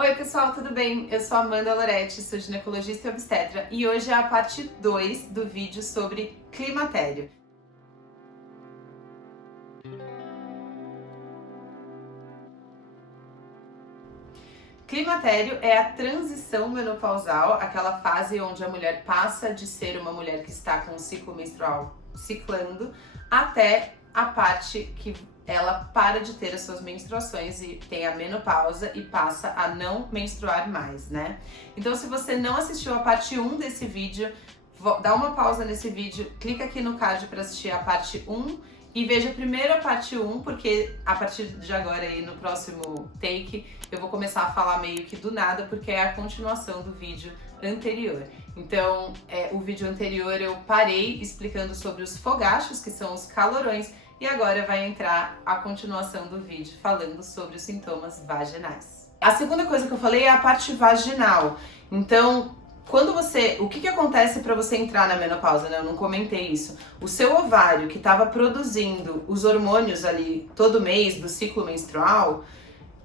Oi pessoal, tudo bem? Eu sou Amanda Loretti, sou ginecologista e obstetra e hoje é a parte 2 do vídeo sobre climatério. Climatério é a transição menopausal, aquela fase onde a mulher passa de ser uma mulher que está com o ciclo menstrual ciclando até a parte que ela para de ter as suas menstruações e tem a menopausa e passa a não menstruar mais, né? Então, se você não assistiu a parte 1 desse vídeo, dá uma pausa nesse vídeo, clica aqui no card para assistir a parte 1 e veja primeiro a parte 1, porque a partir de agora aí no próximo take eu vou começar a falar meio que do nada, porque é a continuação do vídeo anterior. Então, o vídeo anterior eu parei explicando sobre os fogachos, que são os calorões, e agora vai entrar a continuação do vídeo falando sobre os sintomas vaginais. A segunda coisa que eu falei é a parte vaginal. Então, o que acontece para você entrar na menopausa, né? Eu não comentei isso. O seu ovário, que estava produzindo os hormônios ali todo mês do ciclo menstrual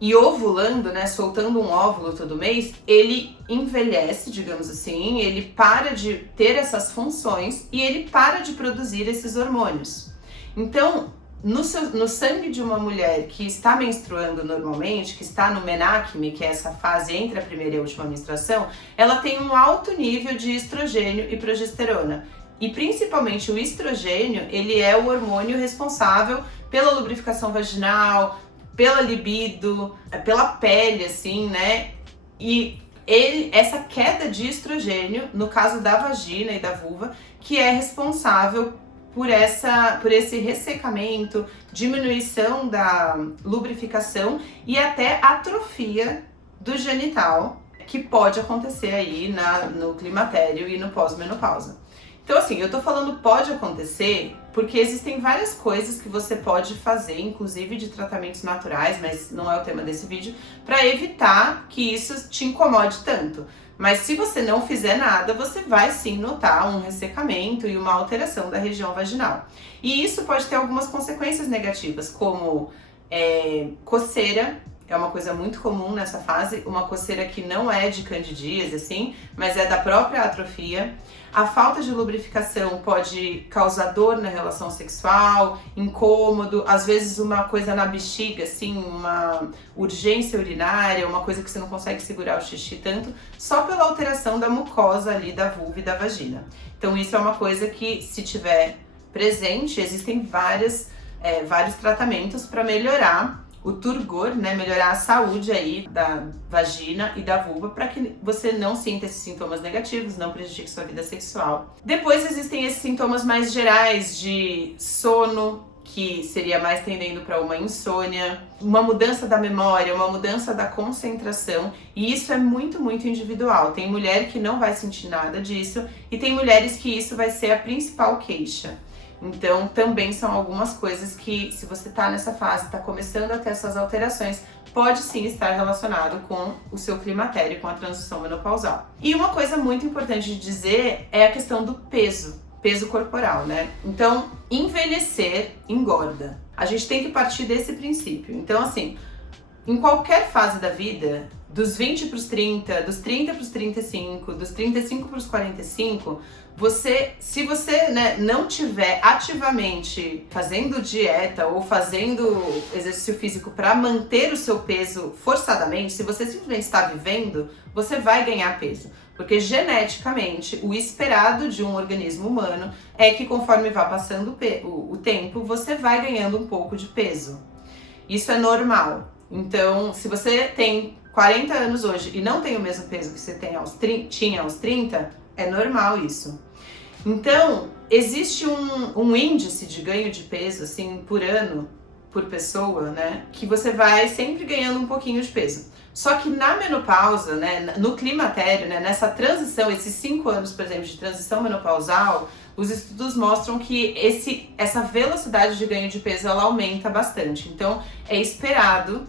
e ovulando, né, soltando um óvulo todo mês, ele envelhece, digamos assim, ele para de ter essas funções e ele para de produzir esses hormônios. Então, no sangue de uma mulher que está menstruando normalmente, que está no menacme, que é essa fase entre a primeira e a última menstruação, ela tem um alto nível de estrogênio e progesterona. E principalmente o estrogênio, ele é o hormônio responsável pela lubrificação vaginal, pela libido, pela pele, assim, né? E essa queda de estrogênio, no caso da vagina e da vulva, que é responsável por esse ressecamento, diminuição da lubrificação e até atrofia do genital, que pode acontecer aí no climatério e no pós-menopausa. Então, assim, eu tô falando pode acontecer porque existem várias coisas que você pode fazer, inclusive de tratamentos naturais, mas não é o tema desse vídeo, para evitar que isso te incomode tanto. Mas se você não fizer nada, você vai sim notar um ressecamento e uma alteração da região vaginal. E isso pode ter algumas consequências negativas, como coceira. É uma coisa muito comum nessa fase, uma coceira que não é de candidíase, assim, mas é da própria atrofia. A falta de lubrificação pode causar dor na relação sexual, incômodo, às vezes uma coisa na bexiga, assim, uma urgência urinária, uma coisa que você não consegue segurar o xixi tanto, só pela alteração da mucosa ali da vulva e da vagina. Então isso é uma coisa que, se tiver presente, existem vários tratamentos para melhorar o turgor, né, melhorar a saúde aí da vagina e da vulva para que você não sinta esses sintomas negativos, não prejudique sua vida sexual. Depois existem esses sintomas mais gerais de sono, que seria mais tendendo para uma insônia, uma mudança da memória, uma mudança da concentração, e isso é muito, muito individual. Tem mulher que não vai sentir nada disso e tem mulheres que isso vai ser a principal queixa. Então, também são algumas coisas que, se você está nessa fase, está começando a ter essas alterações, pode sim estar relacionado com o seu climatério, com a transição menopausal. E uma coisa muito importante de dizer é a questão do peso corporal, né? Então, envelhecer engorda. A gente tem que partir desse princípio. Então, assim, em qualquer fase da vida, dos 20 para os 30, dos 30 para os 35, dos 35 para os 45, se você, né, não tiver ativamente fazendo dieta ou fazendo exercício físico para manter o seu peso forçadamente, se você simplesmente está vivendo, você vai ganhar peso. Porque geneticamente, o esperado de um organismo humano é que conforme vá passando o tempo, você vai ganhando um pouco de peso. Isso é normal. Então, se você tem 40 anos hoje e não tem o mesmo peso que você tinha aos 30, é normal isso. Então, existe um índice de ganho de peso, assim, por ano, por pessoa, né, que você vai sempre ganhando um pouquinho de peso. Só que na menopausa, né, no climatério, né, nessa transição, esses 5 anos, por exemplo, de transição menopausal, os estudos mostram que essa velocidade de ganho de peso, ela aumenta bastante. Então, é esperado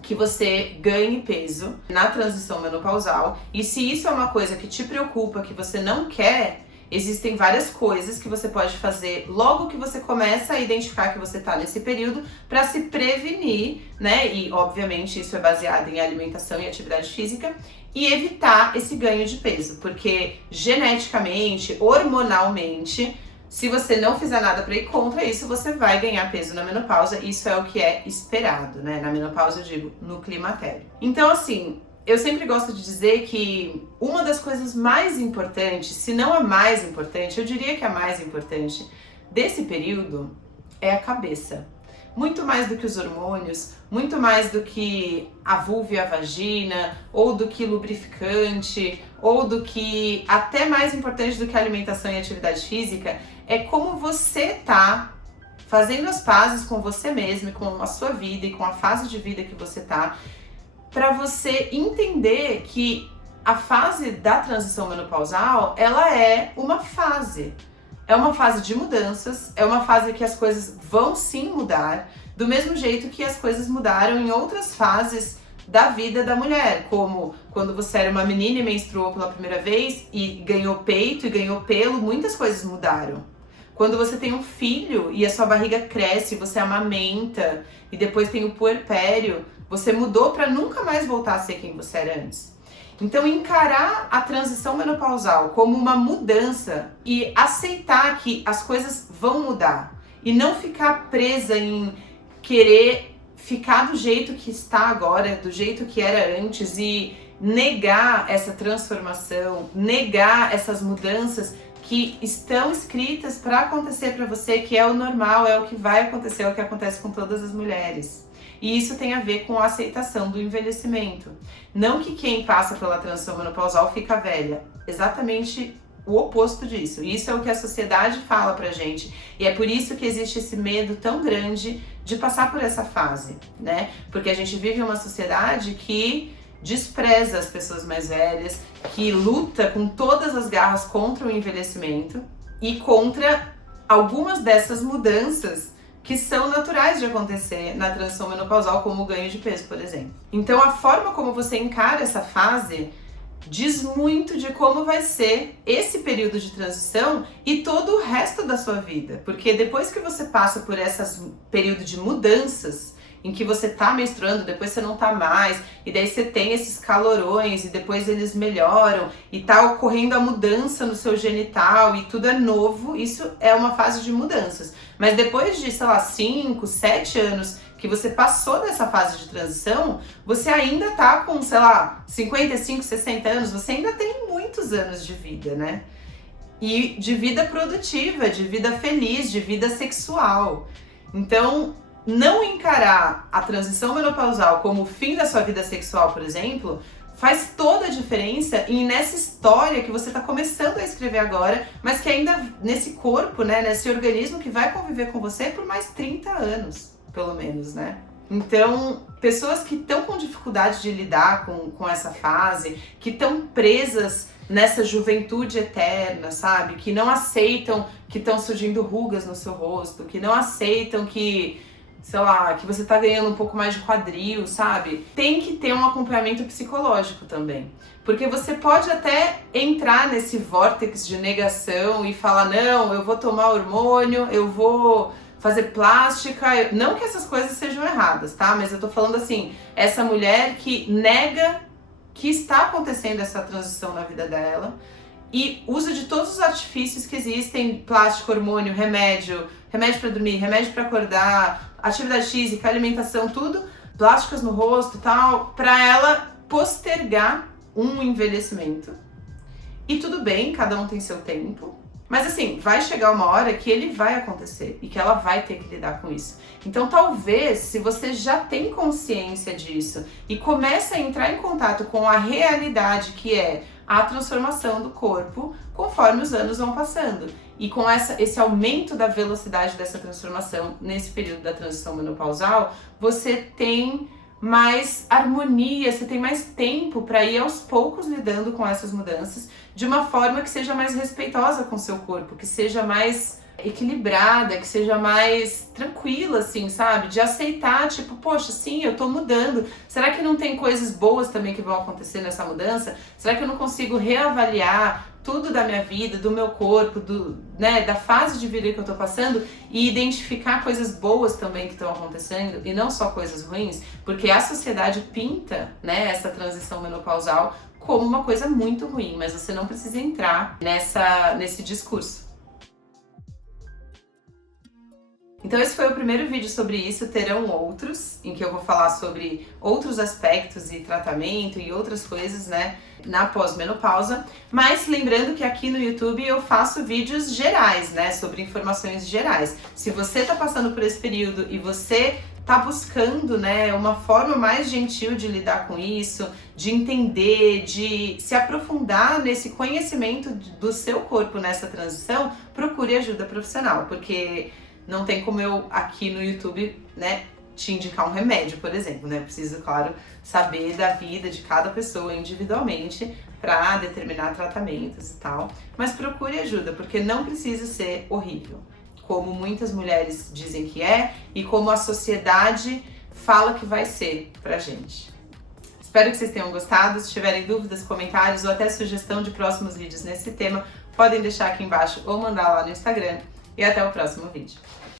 que você ganhe peso na transição menopausal, e se isso é uma coisa que te preocupa, que você não quer, Existem várias coisas que você pode fazer logo que você começa a identificar que você está nesse período para se prevenir, né? E obviamente isso é baseado em alimentação e atividade física e evitar esse ganho de peso, porque geneticamente, hormonalmente, se você não fizer nada para ir contra isso, você vai ganhar peso na menopausa. Isso é o que é esperado, né? Na menopausa, eu digo, no climatério. Então, assim, eu sempre gosto de dizer que uma das coisas mais importantes, se não a mais importante, eu diria que a mais importante desse período é a cabeça. Muito mais do que os hormônios, muito mais do que a vulva e a vagina, ou do que lubrificante, ou do que, até mais importante do que a alimentação e a atividade física, é como você tá fazendo as pazes com você mesmo, com a sua vida e com a fase de vida que você tá, para você entender que a fase da transição menopausal, ela é uma fase. É uma fase de mudanças, é uma fase que as coisas vão sim mudar, do mesmo jeito que as coisas mudaram em outras fases da vida da mulher, como quando você era uma menina e menstruou pela primeira vez e ganhou peito e ganhou pelo, muitas coisas mudaram. Quando você tem um filho e a sua barriga cresce, você amamenta e depois tem o puerpério, você mudou para nunca mais voltar a ser quem você era antes. Então, encarar a transição menopausal como uma mudança e aceitar que as coisas vão mudar e não ficar presa em querer ficar do jeito que está agora, do jeito que era antes e negar essa transformação, negar essas mudanças que estão escritas para acontecer para você, que é o normal, é o que vai acontecer, é o que acontece com todas as mulheres. E isso tem a ver com a aceitação do envelhecimento. Não que quem passa pela transição menopausal fica velha, exatamente o oposto disso. Isso é o que a sociedade fala pra gente. E é por isso que existe esse medo tão grande de passar por essa fase, né? Porque a gente vive uma sociedade que despreza as pessoas mais velhas, que luta com todas as garras contra o envelhecimento e contra algumas dessas mudanças que são naturais de acontecer na transição menopausal, como o ganho de peso, por exemplo. Então, a forma como você encara essa fase diz muito de como vai ser esse período de transição e todo o resto da sua vida. Porque depois que você passa por esse período de mudanças, em que você tá menstruando, depois você não tá mais, e daí você tem esses calorões, e depois eles melhoram, e tá ocorrendo a mudança no seu genital, e tudo é novo, isso é uma fase de mudanças. Mas depois de, sei lá, 5, 7 anos que você passou dessa fase de transição, você ainda tá com, sei lá, 55, 60 anos, você ainda tem muitos anos de vida, né? E de vida produtiva, de vida feliz, de vida sexual. Então, não encarar a transição menopausal como o fim da sua vida sexual, por exemplo, faz toda a diferença e nessa história que você está começando a escrever agora, mas que ainda nesse corpo, né, nesse organismo que vai conviver com você por mais 30 anos, pelo menos, né? Então, pessoas que estão com dificuldade de lidar com essa fase, que estão presas nessa juventude eterna, sabe? Que não aceitam que estão surgindo rugas no seu rosto, que não aceitam que, sei lá, que você tá ganhando um pouco mais de quadril, sabe? Tem que ter um acompanhamento psicológico também. Porque você pode até entrar nesse vórtice de negação e falar, não, eu vou tomar hormônio, eu vou fazer plástica. Não que essas coisas sejam erradas, tá? Mas eu tô falando assim, essa mulher que nega que está acontecendo essa transição na vida dela e usa de todos os artifícios que existem, plástico, hormônio, remédio para dormir, remédio para acordar, atividade física, alimentação, tudo, plásticas no rosto e tal, para ela postergar um envelhecimento. E tudo bem, cada um tem seu tempo, mas assim, vai chegar uma hora que ele vai acontecer e que ela vai ter que lidar com isso. Então talvez, se você já tem consciência disso e começa a entrar em contato com a realidade que é a transformação do corpo conforme os anos vão passando. E com esse aumento da velocidade dessa transformação nesse período da transição menopausal, você tem mais harmonia, você tem mais tempo para ir aos poucos lidando com essas mudanças de uma forma que seja mais respeitosa com o seu corpo, que seja mais equilibrada, que seja mais tranquila, assim, sabe? De aceitar, tipo, poxa, sim, eu tô mudando. Será que não tem coisas boas também que vão acontecer nessa mudança? Será que eu não consigo reavaliar tudo da minha vida, do meu corpo, né, da fase de vida que eu tô passando e identificar coisas boas também que estão acontecendo e não só coisas ruins? Porque a sociedade pinta, né, essa transição menopausal como uma coisa muito ruim, mas você não precisa entrar nesse discurso. Então esse foi o primeiro vídeo sobre isso, terão outros, em que eu vou falar sobre outros aspectos e tratamento e outras coisas, né, na pós-menopausa. Mas lembrando que aqui no YouTube eu faço vídeos gerais, né, sobre informações gerais. Se você tá passando por esse período e você tá buscando, né, uma forma mais gentil de lidar com isso, de entender, de se aprofundar nesse conhecimento do seu corpo nessa transição, procure ajuda profissional, porque não tem como eu aqui no YouTube, né, te indicar um remédio, por exemplo, né? Preciso, claro, saber da vida de cada pessoa individualmente para determinar tratamentos e tal. Mas procure ajuda, porque não precisa ser horrível, como muitas mulheres dizem que é e como a sociedade fala que vai ser pra gente. Espero que vocês tenham gostado. Se tiverem dúvidas, comentários ou até sugestão de próximos vídeos nesse tema, podem deixar aqui embaixo ou mandar lá no Instagram. E até o próximo vídeo.